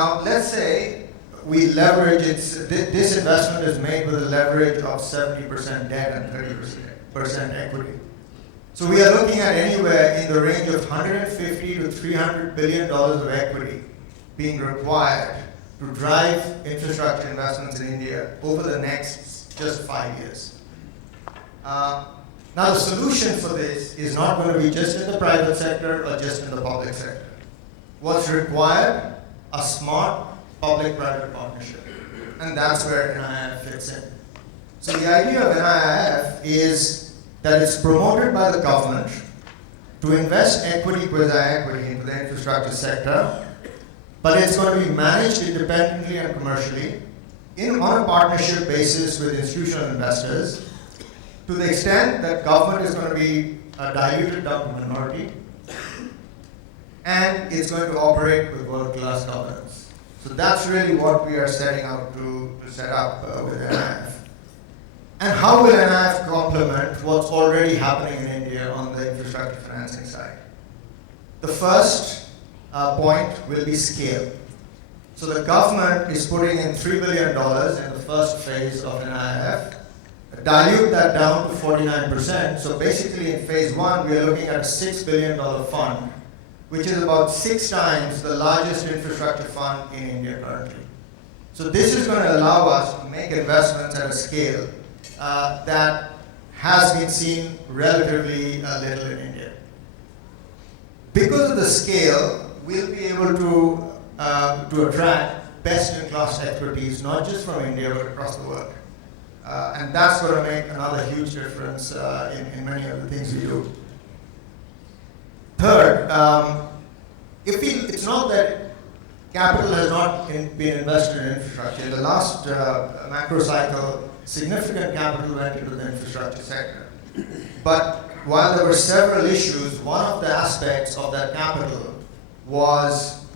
Now, let's say we leverage this investment is made with a leverage of 70% debt and 30% equity. So we are looking at anywhere in the range of $150 to $300 billion of equity being required to drive infrastructure investments in India over the next just 5 years. Now, the solution for this is not going to be just in the private sector or just in the public sector. What's required? A smart public-private partnership. And that's where NIIF fits in. So the idea of NIIF is that it's promoted by the government to invest equity, quasi-equity into the infrastructure sector, but it's going to be managed independently and commercially on a partnership basis with institutional investors, to the extent that government is going to be diluted down to minority, and it's going to operate with world-class governance. So that's really what we are setting out to set up with NIIF. And how will NIIF complement what's already happening in India on the infrastructure financing side? The first point will be scale. So the government is putting in $3 billion in the first phase of NIIF, dilute that down to 49%. So basically in phase one, we are looking at a $6 billion fund, which is about 6 times the largest infrastructure fund in India currently. So this is going to allow us to make investments at a scale that has been seen relatively little in India. Because of the scale, we'll be able to attract best-in-class expertise, not just from India, but across the world. And that's going to make another huge difference in many of the things we do. Third, it's not that capital has not been invested in infrastructure. In the last macro cycle, significant capital went into the infrastructure sector. But while there were several issues, one of the aspects of that capital was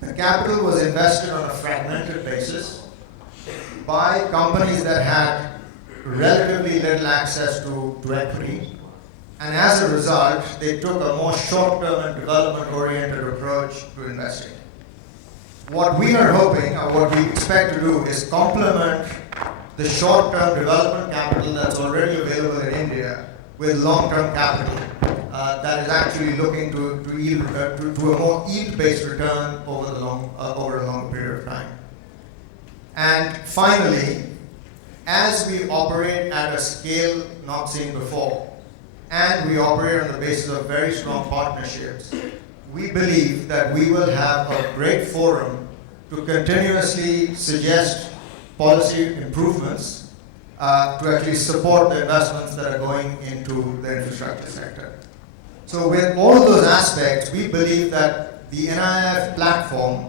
the capital was invested on a fragmented basis by companies that had relatively little access to equity. And as a result, they took a more short-term and development-oriented approach to investing. What we are hoping, or what we expect to do, is complement the short-term development capital that's already available in India with long-term capital that is actually looking to a more yield-based return over a long period of time. And finally, as we operate at a scale not seen before, and we operate on the basis of very strong partnerships, we believe that we will have a great forum to continuously suggest policy improvements to actually support the investments that are going into the infrastructure sector. So with all of those aspects, we believe that the NIIF platform,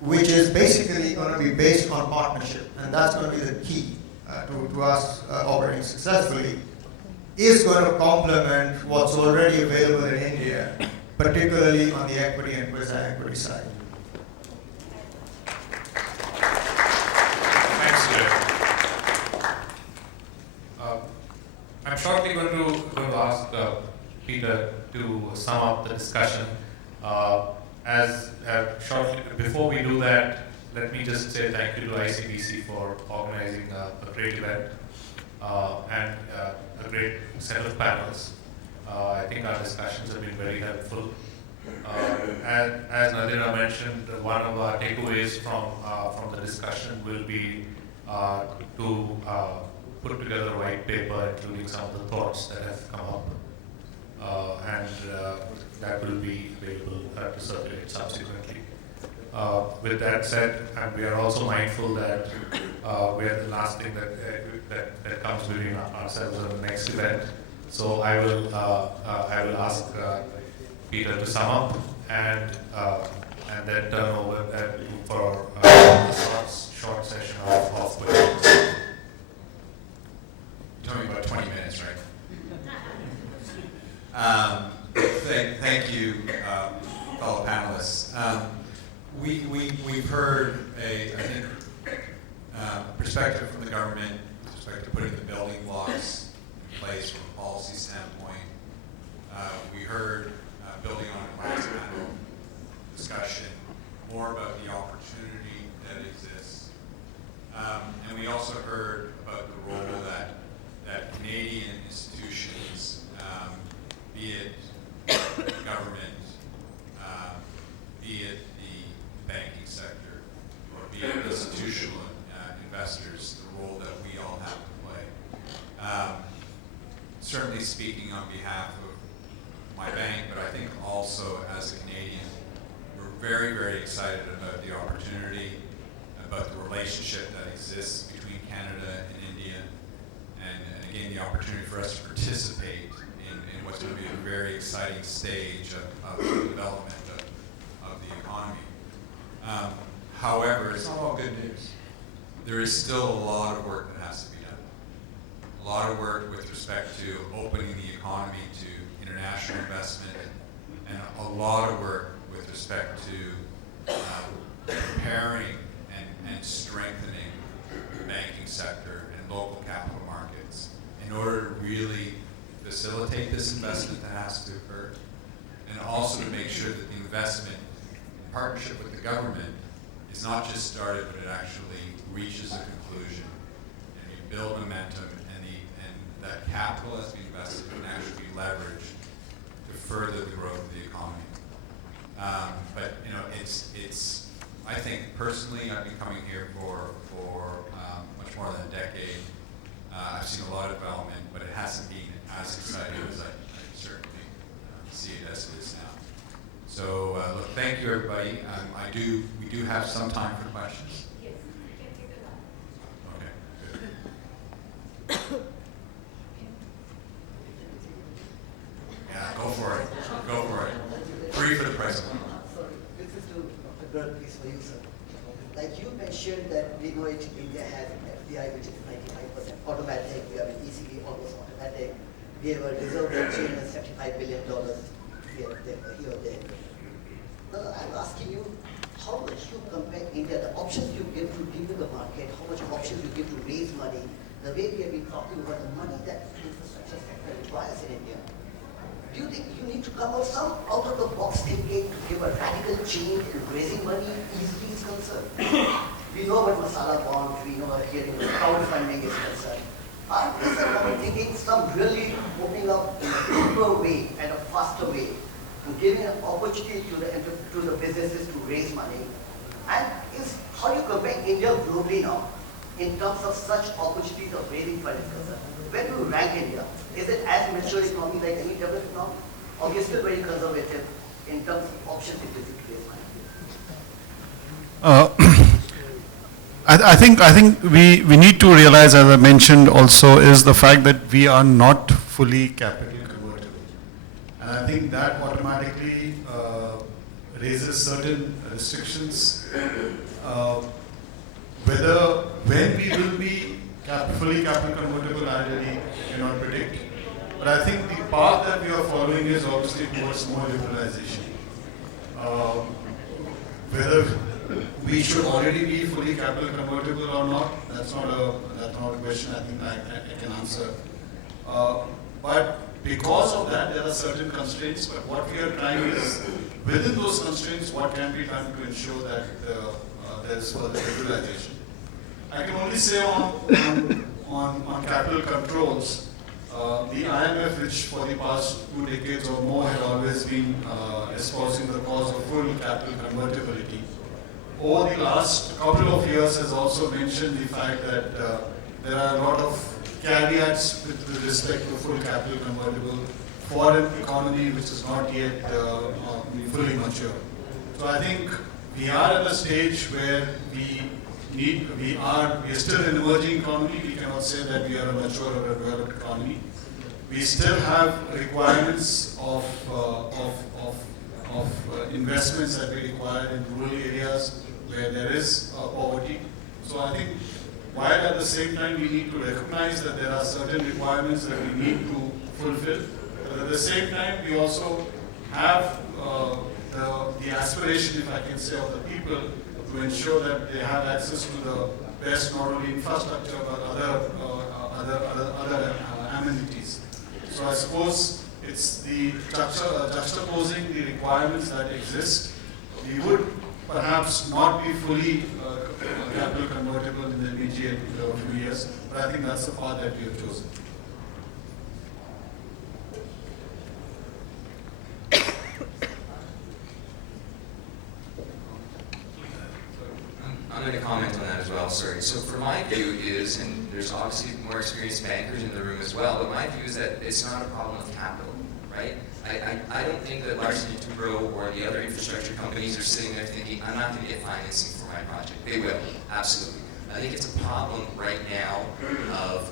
which is basically going to be based on partnership, and that's going to be the key to us operating successfully, is going to complement what's already available in India, particularly on the equity and quasi-equity side. Thanks, Jay. I'm shortly going to ask Peter to sum up the discussion. Before we do that, let me just say thank you to ICBC for organizing a great event and a great set of panels. I think our discussions have been very helpful. As Nadira mentioned, one of our takeaways from the discussion will be to put together a white paper, including some of the thoughts that have come up, and that will be available to circulate subsequently. With that said, and we are also mindful that we are the last thing that comes between ourselves and the next event. So I will ask Peter to sum up and then turn over for a short session of questions. You told me about 20 minutes, right? Thank you, fellow panelists. We've heard I think, perspective from the government, with respect to putting the building blocks in place from a policy standpoint. We heard, building on last panel discussion, more about the opportunity that exists. And we also heard about the role that Canadian institutions, be it government, be it the banking sector, or be it institutional investors, the role that we all have to play. Certainly speaking on behalf of my bank, but I think also as a Canadian, we're very, very excited about the opportunity, about the relationship that exists between Canada and India, and again, the opportunity for us to participate in what's going to be a very exciting stage of the development of the economy. However, it's not all good news. There is still a lot of work that has to be done. A lot of work with respect to opening the economy to international investment, and a lot of work with respect to preparing and strengthening the banking sector and local capital markets in order to really facilitate this investment that has to occur, and also to make sure that the investment in partnership with the government is not just started, but it actually reaches a conclusion, and you build momentum, and that capital has been invested can actually be leveraged to further the growth of the economy. But you know, it's. I think personally, I've been coming here for much more than a decade. I've seen a lot of development, but it hasn't been as exciting as I certainly see it as it is now. So look, thank you everybody. We do have some time for questions. Yes, you can take it up. Okay, good. Yeah, go for it. Go for it. Free for the price of one. Sorry, this is to a good piece for you, sir. Like you mentioned that we know it, India has an FDI which is 95% automatic. We have an ECB almost automatic. We have a reserve of $375 billion here or there. Now I'm asking you, how much you compare India, the options you give to deal with the market, how much options you give to raise money, the way we have been talking about the money that infrastructure sector requires in India. Do you think you need to come out some out-of-the-box thinking to give a radical change in raising money easily is concerned? We know about masala bonds, we know about hearing what crowdfunding is concerned. Aren't we thinking some really opening up in a deeper way and a faster way to giving an opportunity to the businesses to raise money? And is how you compare India globally now in terms of such opportunities of raising funds is concerned? Where do you rank India? Is it as mature economy like any developed economy? Or we are still very conservative in terms of options to raise money? I think we need to realize, as I mentioned also, is the fact that we are not fully capital convertible. And I think that automatically raises certain restrictions. When we will be fully capital convertible, I really cannot predict. But I think the path that we are following is obviously towards more liberalization. Whether we should already be fully capital convertible or not, that's not a question I think I can answer. But because of that, there are certain constraints. But what we are trying is, within those constraints, what can be done to ensure that there is further liberalization. I can only say on capital controls, the IMF, which for the past 2 decades or more had always been espousing the cause of full capital convertibility, over the last couple of years has also mentioned the fact that there are a lot of caveats with respect to full capital convertible for an economy which is not yet fully mature. So I think we are at a stage where we are still an emerging economy. We cannot say that we are a mature or a developed economy. We still have requirements of investments that we require in rural areas where there is poverty. So I think while at the same time we need to recognize that there are certain requirements that we need to fulfill, but at the same time we also have the aspiration, if I can say, of the people to ensure that they have access to the best not only infrastructure but other amenities. So I suppose it's the juxtaposing the requirements that exist. We would perhaps not be fully capital convertible in the immediate few years, but I think that's the path that we have chosen. I'm going to comment on that as well, sorry. So for my view is, and there's obviously more experienced bankers in the room as well, but my view is that it's not a problem with capital, right? I don't think that Larsen & Toubro or the other infrastructure companies are sitting there thinking, I'm not going to get financing for my project. They will, absolutely. I think it's a problem right now of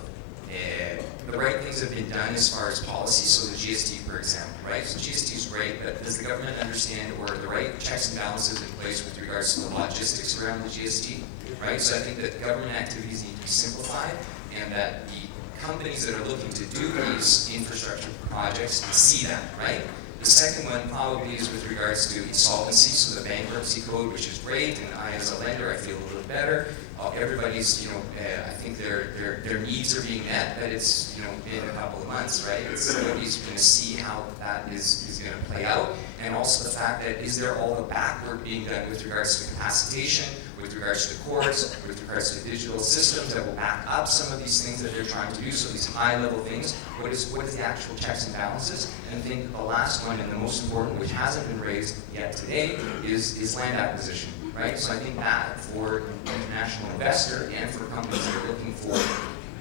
the right things have been done as far as policy, so the GST, for example, right? So GST is great, but does the government understand or the right checks and balances in place with regards to the logistics around the GST, right? So I think that government activities need to be simplified, and that the companies that are looking to do these infrastructure projects see that, right? The second one probably is with regards to insolvency, so the bankruptcy code, which is great, and I as a lender, I feel a little better. Everybody's, I think their needs are being met, but it's, in a couple of months, right? Nobody's going to see how that is going to play out. And also the fact that is there all the back work being done with regards to capacitation, with regards to courts, with regards to digital systems that will back up some of these things that they're trying to do, so these high-level things. What is the actual checks and balances? And I think the last one and the most important, which hasn't been raised yet today, is land acquisition, right? So I think that for an international investor and for companies that are looking for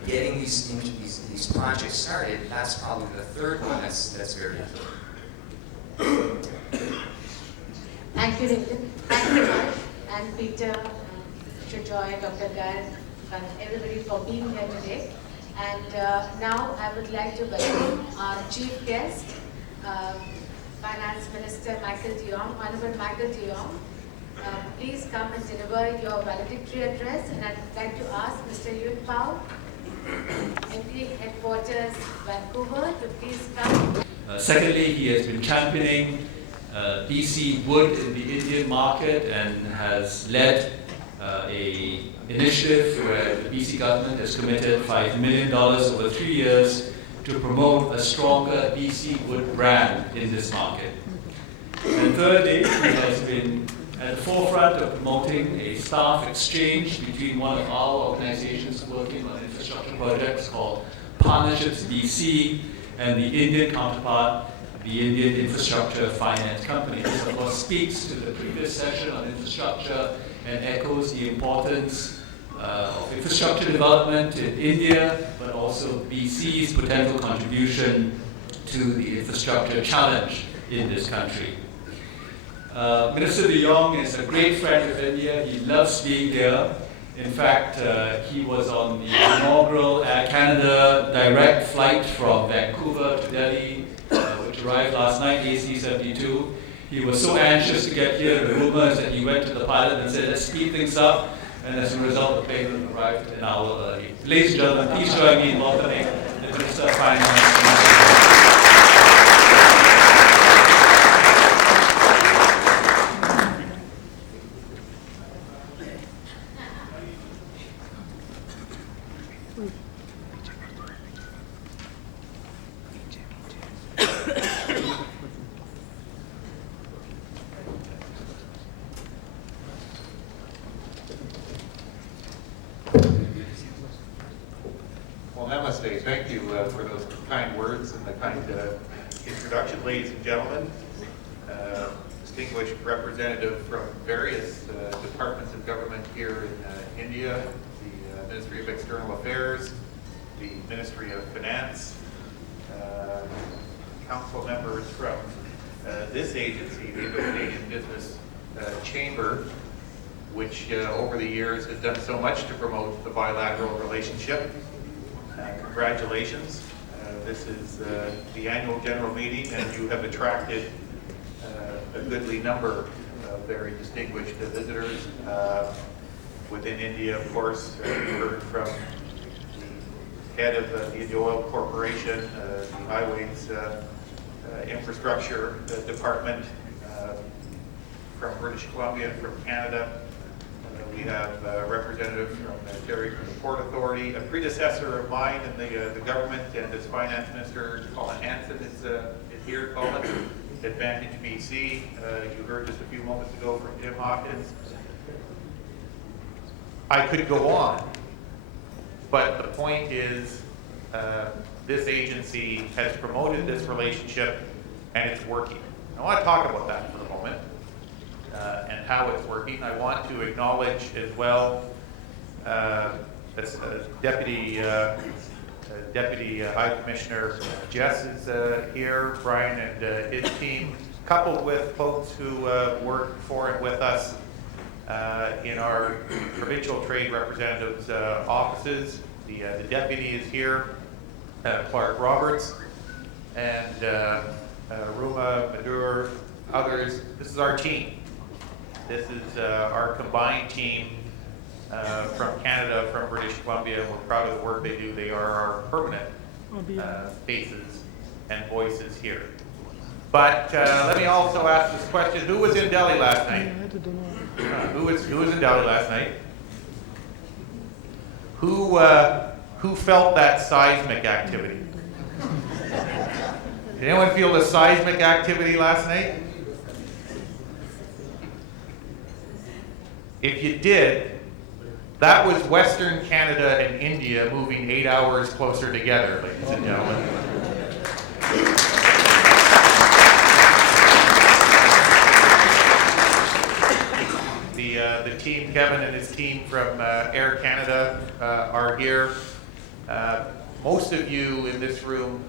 getting these projects started, that's probably the third one that's very important. Thank you, David. Thank you very much. And Peter, Joy, Dr. Gair, and everybody for being here today. And now I would like to welcome our chief guest, Finance Minister Michael de Jong, Honorable Michael de Jong. Please come and deliver your valedictory address. And I'd like to ask Mr. Yuen Pao, MP Headquarters, Vancouver, to please come. Secondly, he has been championing BC wood in the Indian market and has led a initiative where the BC government has committed $5 million over 3 years to promote a stronger BC wood brand in this market. And thirdly, he has been at the forefront of promoting a staff exchange between one of our organizations working on infrastructure projects called Partnerships BC and the Indian counterpart, the Indian Infrastructure Finance Company. This, of course, speaks to the previous session on infrastructure and echoes the importance of infrastructure development in India, but also BC's potential contribution to the infrastructure challenge in this country. Minister de Jong is a great friend of India. He loves being there. In fact, he was on the inaugural Air Canada direct flight from Vancouver to Delhi, which arrived last night, AC-72. He was so anxious to get here, the rumors, that he went to the pilot and said, let's speed things up. And as a result, the plane arrived an hour early. Ladies and gentlemen, please join me in welcoming the Minister of Finance. Thank you for those kind words and the kind introduction, ladies and gentlemen. Distinguished representative from various departments of government here in India, the Ministry of External Affairs, the Ministry of Finance, council members from this agency, the Indo-Canadian Business Chamber, which over the years has done so much to promote the bilateral relationship. Congratulations. This is the annual general meeting, and you have attracted a goodly number of very distinguished visitors. Within India, of course, you heard from the head of the Indian Oil Corporation, the Highways Infrastructure Department, from British Columbia and from Canada. We have a representative from Terry from the Port Authority, a predecessor of mine in the government, and as Finance Minister, Colin Hanson is here. Colin, Advantage BC. You heard just a few moments ago from Jim Hopkins. I could go on, but the point is this agency has promoted this relationship and it's working. I want to talk about that for a moment and how it's working. I want to acknowledge as well Deputy High Commissioner Jess is here, Brian and his team, coupled with folks who work for and with us in our provincial trade representatives' offices. The deputy is here, Clark Roberts, and Ruma, Madur, others. This is our team. This is our combined team from Canada, from British Columbia. We're proud of the work they do. They are our permanent faces and voices here. But let me also ask this question: who was in Delhi last night? Who was in Delhi last night? Who felt that seismic activity? Did anyone feel the seismic activity last night? If you did, that was Western Canada and India moving 8 hours closer together, ladies and gentlemen. The team, Kevin and his team from Air Canada are here. Most of you in this room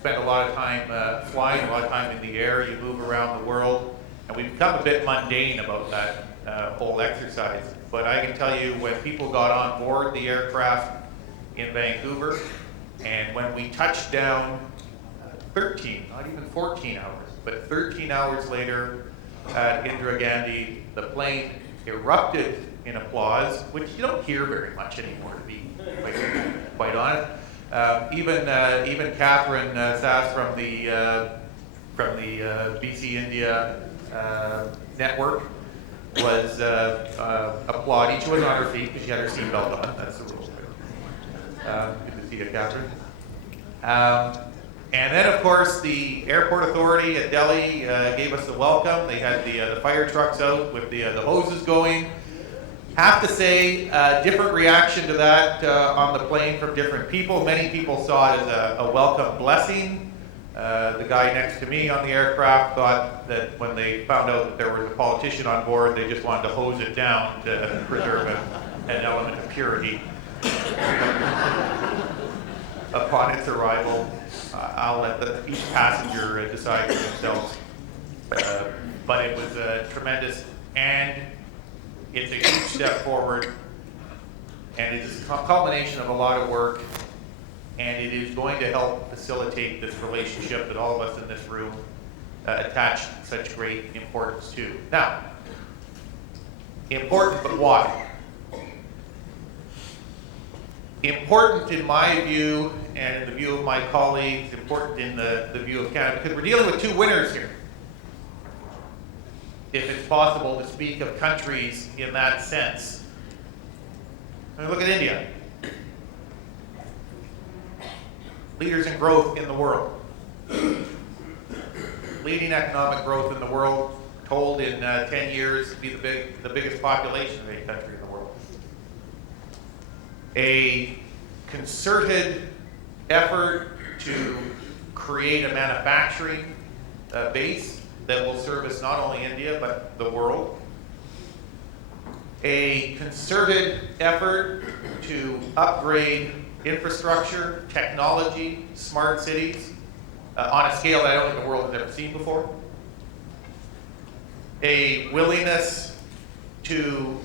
spend a lot of time flying, a lot of time in the air. You move around the world, and we've become a bit mundane about that whole exercise. But I can tell you, when people got on board the aircraft in Vancouver, and when we touched down 13, not even 14 hours, but 13 hours later at Indira Gandhi, the plane erupted in applause, which you don't hear very much anymore, to be quite honest. Even Catherine Sass from the BC India network was applauding. She wasn't on her feet because she had her seatbelt on. That's the rule. Good to see you, Catherine. And then, of course, the airport authority at Delhi gave us the welcome. They had the fire trucks out with the hoses going. Have to say, different reaction to that on the plane from different people. Many people saw it as a welcome blessing. The guy next to me on the aircraft thought that when they found out that there was a politician on board, they just wanted to hose it down to preserve an element of purity. Upon its arrival, I'll let each passenger decide for themselves. But it was tremendous, and it's a huge step forward, and it is a culmination of a lot of work, and it is going to help facilitate this relationship that all of us in this room attach such great importance to. Now, important, but why? Important in my view, and in the view of my colleagues, important in the view of Canada, because we're dealing with two winners here. If it's possible to speak of countries in that sense. I mean, look at India. Leaders in growth in the world. Leading economic growth in the world, told in 10 years to be the biggest population of any country in the world. A concerted effort to create a manufacturing base that will service not only India but the world. A concerted effort to upgrade infrastructure, technology, smart cities on a scale that I don't think the world has ever seen before. A willingness to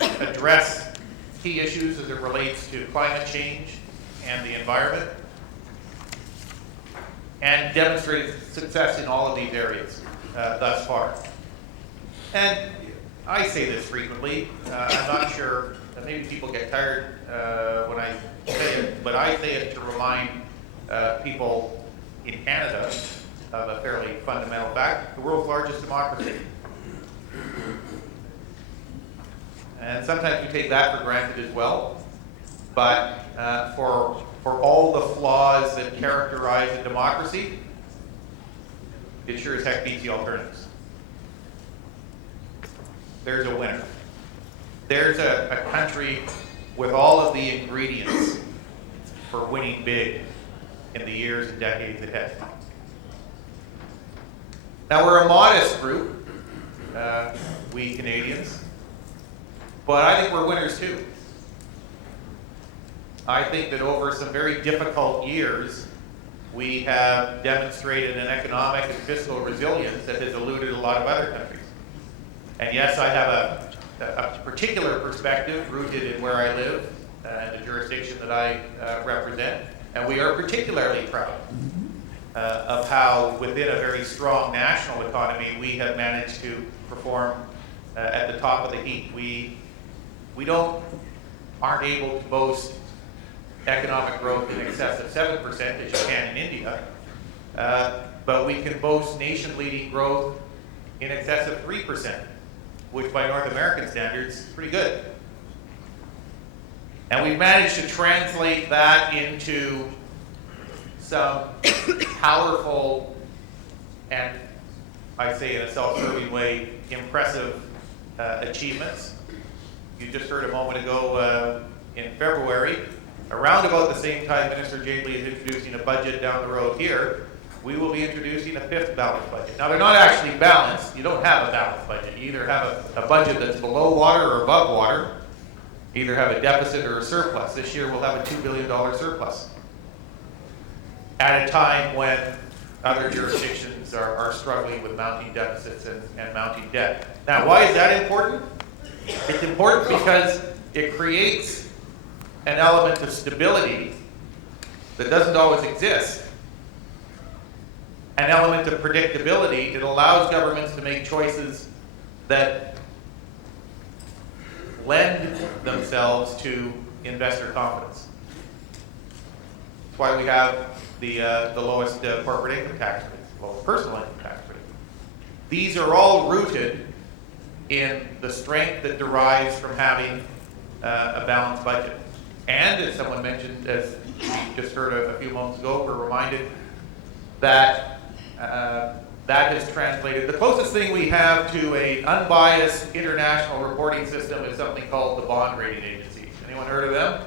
address key issues as it relates to climate change and the environment, and demonstrated success in all of these areas thus far. And I say this frequently. I'm not sure, maybe people get tired when I say it, but I say it to remind people in Canada of a fairly fundamental fact: the world's largest democracy. And sometimes we take that for granted as well. But for all the flaws that characterize a democracy, it sure as heck beats the alternatives. There's a winner. There's a country with all of the ingredients for winning big in the years and decades ahead. Now, we're a modest group, we Canadians, but I think we're winners too. I think that over some very difficult years, we have demonstrated an economic and fiscal resilience that has eluded a lot of other countries. And yes, I have a particular perspective rooted in where I live and the jurisdiction that I represent, and we are particularly proud of how within a very strong national economy we have managed to perform at the top of the heap. We aren't able to boast economic growth in excess of 7% as you can in India, but we can boast nation-leading growth in excess of 3%, which by North American standards is pretty good. And we've managed to translate that into some powerful and, I say in a self-serving way, impressive achievements. You just heard a moment ago in February, around about the same time Minister Jaitley is introducing a budget down the road here, we will be introducing a fifth balanced budget. Now, they're not actually balanced. You don't have a balanced budget. You either have a budget that's below water or above water. You either have a deficit or a surplus. This year we'll have a $2 billion surplus at a time when other jurisdictions are struggling with mounting deficits and mounting debt. Now, why is that important? It's important because it creates an element of stability that doesn't always exist. An element of predictability. It allows governments to make choices that lend themselves to investor confidence. That's why we have the lowest corporate income tax rates, lowest personal income tax rate. These are all rooted in the strength that derives from having a balanced budget. And as someone mentioned, as we just heard a few moments ago, we're reminded that that has translated. The closest thing we have to an unbiased international reporting system is something called the bond rating agencies. Anyone heard of them?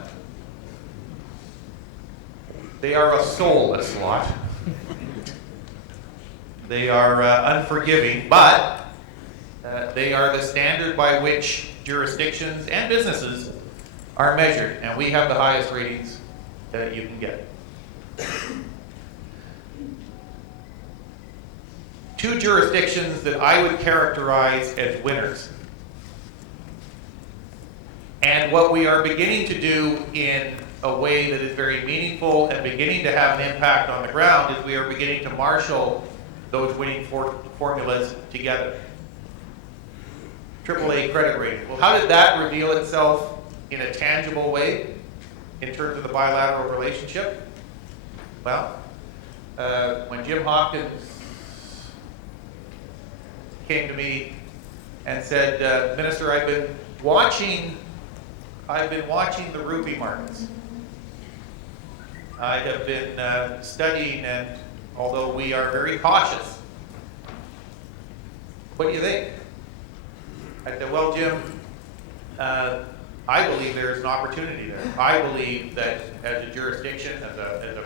They are a soulless lot. They are unforgiving, but they are the standard by which jurisdictions and businesses are measured, and we have the highest ratings that you can get. Two jurisdictions that I would characterize as winners. And what we are beginning to do in a way that is very meaningful and beginning to have an impact on the ground is we are beginning to marshal those winning formulas together. AAA credit rating. Well, how did that reveal itself in a tangible way in terms of the bilateral relationship? Well, when Jim Hopkins came to me and said, Minister, I've been watching the rupee markets. I have been studying, and although we are very cautious, what do you think? I said, well, Jim, I believe there is an opportunity there. I believe that as a jurisdiction, as a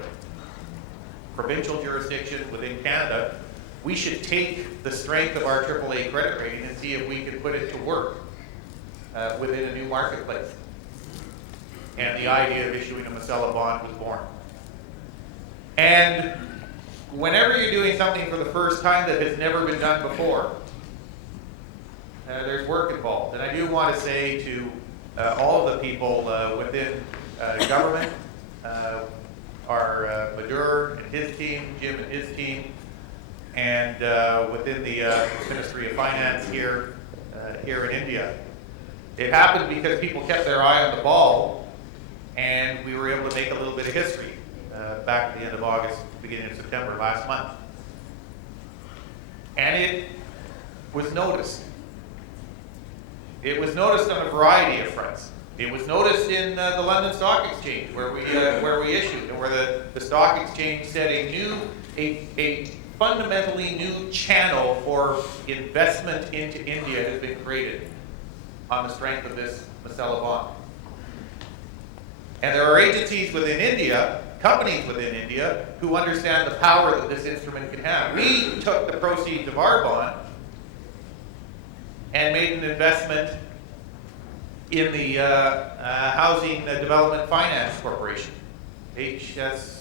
provincial jurisdiction within Canada, we should take the strength of our AAA credit rating and see if we can put it to work within a new marketplace. And the idea of issuing a Masella bond was born. And whenever you're doing something for the first time that has never been done before, there's work involved. And I do want to say to all of the people within government, our Madure and his team, Jim and his team, and within the Ministry of Finance here in India. It happened because people kept their eye on the ball, and we were able to make a little bit of history back at the end of August, beginning of September last month. And it was noticed. It was noticed on a variety of fronts. It was noticed in the London Stock Exchange, where we issued, and where the stock exchange set a fundamentally new channel for investment into India has been created on the strength of this Masala bond. And there are agencies within India, companies within India, who understand the power that this instrument can have. We took the proceeds of our bond and made an investment in the Housing Development Finance Corporation, HDF.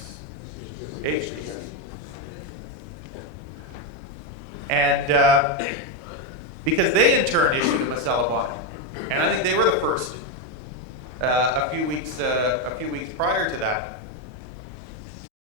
And because they in turn issued a Masala bond. And I think they were the first a few weeks prior to that.